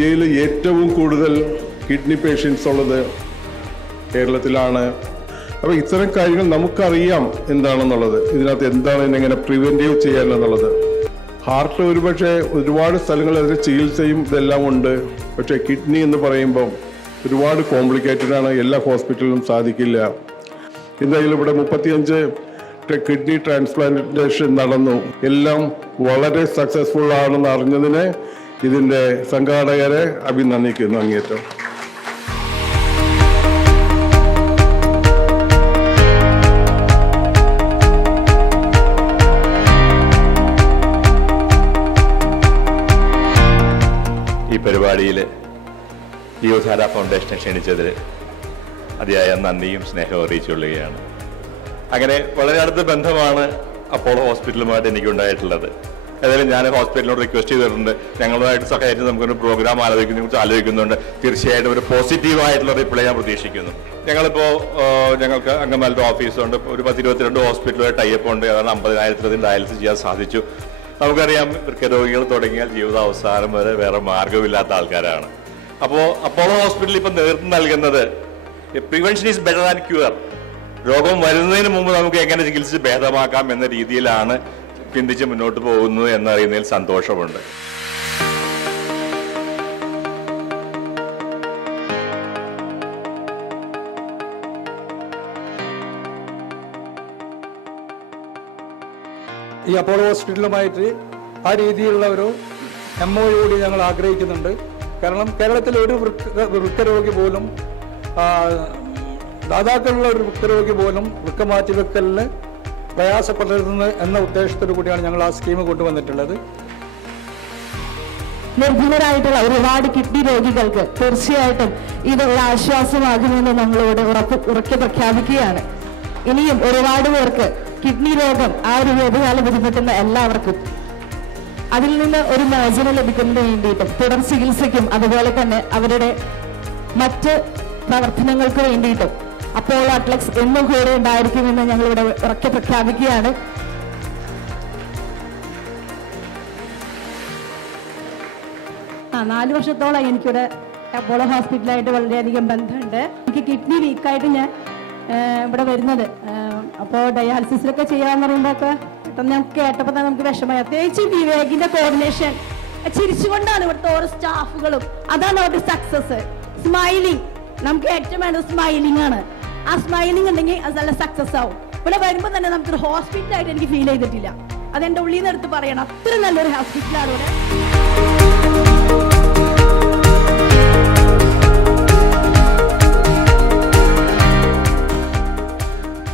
ഇന്ത്യയിൽ ഏറ്റവും കൂടുതൽ കിഡ്നി പേഷ്യൻസ് ഉള്ളത് കേരളത്തിലാണ്. അപ്പോൾ ഇത്തരം കാര്യങ്ങൾ നമുക്കറിയാം എന്താണെന്നുള്ളത്, ഇതിനകത്ത് എന്താണ് എങ്ങനെ പ്രിവെൻറ്റീവ് ചെയ്യാനെന്നുള്ളത്. ഹാർട്ട് ഒരുപക്ഷെ ഒരുപാട് സ്ഥലങ്ങളിൽ അതിന് ചികിത്സയും ഇതെല്ലാം ഉണ്ട്. പക്ഷേ കിഡ്നി എന്ന് പറയുമ്പോൾ ഒരുപാട് കോംപ്ലിക്കേറ്റഡ് ആണ്, എല്ലാ ഹോസ്പിറ്റലിലും സാധിക്കില്ല. എന്തായാലും ഇവിടെ 35 കിഡ്നി ട്രാൻസ്പ്ലാന്റേഷൻ നടന്നു. എല്ലാം വളരെ സക്സസ്ഫുൾ ആണെന്ന് അറിഞ്ഞതിന് ഇതിൻ്റെ സംഘാടകരെ അഭിനന്ദിക്കുന്നു അങ്ങേറ്റം. ഈ പരിപാടിയിൽ ജീവധാര ഫൗണ്ടേഷനെ ക്ഷണിച്ചതിൽ അതിയായ നന്ദിയും സ്നേഹവും അറിയിച്ചുകൊള്ളുകയാണ്. അങ്ങനെ വളരെ അടുത്ത ബന്ധമാണ് അപ്പോളോ ഹോസ്പിറ്റലുമായിട്ട് എനിക്കുണ്ടായിട്ടുള്ളത്. ഏതായാലും ഞാൻ ഹോസ്പിറ്റലിനോട് റിക്വസ്റ്റ് ചെയ്തിട്ടുണ്ട്, ഞങ്ങളുമായിട്ട് സഹകരിച്ച് നമുക്കൊരു പ്രോഗ്രാം ആലോചിക്കുന്നുണ്ട്. തീർച്ചയായിട്ടും ഒരു പോസിറ്റീവായിട്ടുള്ള റിപ്ലൈ ഞാൻ പ്രതീക്ഷിക്കുന്നു. ഞങ്ങൾക്ക് അങ്കമാലിയുടെ ഓഫീസുണ്ട്, ഒരു 10-22 ഹോസ്പിറ്റലുമായി ടൈപ്പ് ഉണ്ട്. അതാണ് 50,000 ഡയാലിസിസ് ചെയ്യാൻ സാധിച്ചു. നമുക്കറിയാം, വൃക്കരോഗികൾ തുടങ്ങിയാൽ ജീവിതാവസാനം വരെ വേറെ മാർഗമില്ലാത്ത ആൾക്കാരാണ്. അപ്പോൾ അപ്പോളോ ഹോസ്പിറ്റലിൽ ഇപ്പം നേതൃത്വം നൽകുന്നത് prevention is better than cure. രോഗം വരുന്നതിന് മുമ്പ് നമുക്ക് എങ്ങനെ ചികിത്സിച്ച് ഭേദമാക്കാം എന്ന രീതിയിലാണ് ചിന്തിച്ച് മുന്നോട്ട് പോകുന്നത് എന്നറിയുന്നതിൽ സന്തോഷമുണ്ട്. ഈ അപ്പോളോ ഹോസ്പിറ്റലുമായിട്ട് ആ രീതിയിലുള്ള ഒരു MOU കൂടി ഞങ്ങൾ ആഗ്രഹിക്കുന്നുണ്ട്. കാരണം കേരളത്തിൽ ഒരു വൃക്കരോഗി പോലും, ദാതാക്കളുള്ള ഒരു വൃക്കരോഗി പോലും വൃക്ക മാറ്റിവെക്കലിന് പ്രയാസപ്പെടരുത് എന്ന ഉദ്ദേശത്തോടു കൂടിയാണ് ഞങ്ങൾ ആ സ്കീം കൊണ്ടുവന്നിട്ടുള്ളത്. നിർധനരായിട്ടുള്ള ഒരുപാട് കിഡ്നി രോഗികൾക്ക് തീർച്ചയായിട്ടും ഇതൊരു ആശ്വാസമാകുമെന്ന് ഞങ്ങളോട് ഉറക്കെ പ്രഖ്യാപിക്കുകയാണ്. ഇനിയും ഒരുപാട് പേർക്ക് കിഡ്നി രോഗം ആ ഒരു വേദകാലം ബുദ്ധിമുട്ടുന്ന എല്ലാവർക്കും അതിൽ നിന്ന് ഒരു മോചനം ലഭിക്കുന്നതിന് വേണ്ടിയിട്ടും തുടർ ചികിത്സയ്ക്കും അതുപോലെ തന്നെ അവരുടെ മറ്റ് പ്രവർത്തനങ്ങൾക്ക് വേണ്ടിയിട്ടും അപ്പോളോ അറ്റ്ലക്സ് എന്നും കൂടെ ഉണ്ടായിരിക്കുമെന്ന് ഞങ്ങളിവിടെ ഉറക്കെ പ്രഖ്യാപിക്കുകയാണ്. നാല് വർഷത്തോളം എനിക്കിവിടെ അപ്പോളോ ഹോസ്പിറ്റലായിട്ട് വളരെയധികം ബന്ധമുണ്ട്. എനിക്ക് കിഡ്നി വീക്കായിട്ട് ഞാൻ ഇവിടെ വരുന്നത്. അപ്പോൾ ഡയാലിസിസിലൊക്കെ ചെയ്യാന്ന് പറയുമ്പോഴൊക്കെ പെട്ടെന്ന് നമുക്ക് കേട്ടപ്പോൾ തന്നെ നമുക്ക് വിഷമമായി. പ്രത്യേകിച്ച് വിവേകിന്റെ കോർഡിനേഷൻ, ചിരിച്ചുകൊണ്ടാണ് ഇവിടുത്തെ ഓരോ സ്റ്റാഫുകളും. അതാണ് അവരുടെ സക്സസ്. സ്മൈലിംഗ്, നമുക്ക് ഏറ്റവും വേണ്ടത് സ്മൈലിംഗ് ആണ്. ആ സ്മൈലിംഗ് ഉണ്ടെങ്കിൽ അത് നല്ല സക്സസ് ആവും. ഇവിടെ വരുമ്പോൾ തന്നെ നമുക്കൊരു ഹോസ്പിറ്റലായിട്ട് എനിക്ക് ഫീൽ ചെയ്തിട്ടില്ല. അതെന്റെ ഉള്ളിൽ നിന്ന് എടുത്ത് പറയണം, അത്ര നല്ലൊരു ഹോസ്പിറ്റലാണ് ഇവിടെ.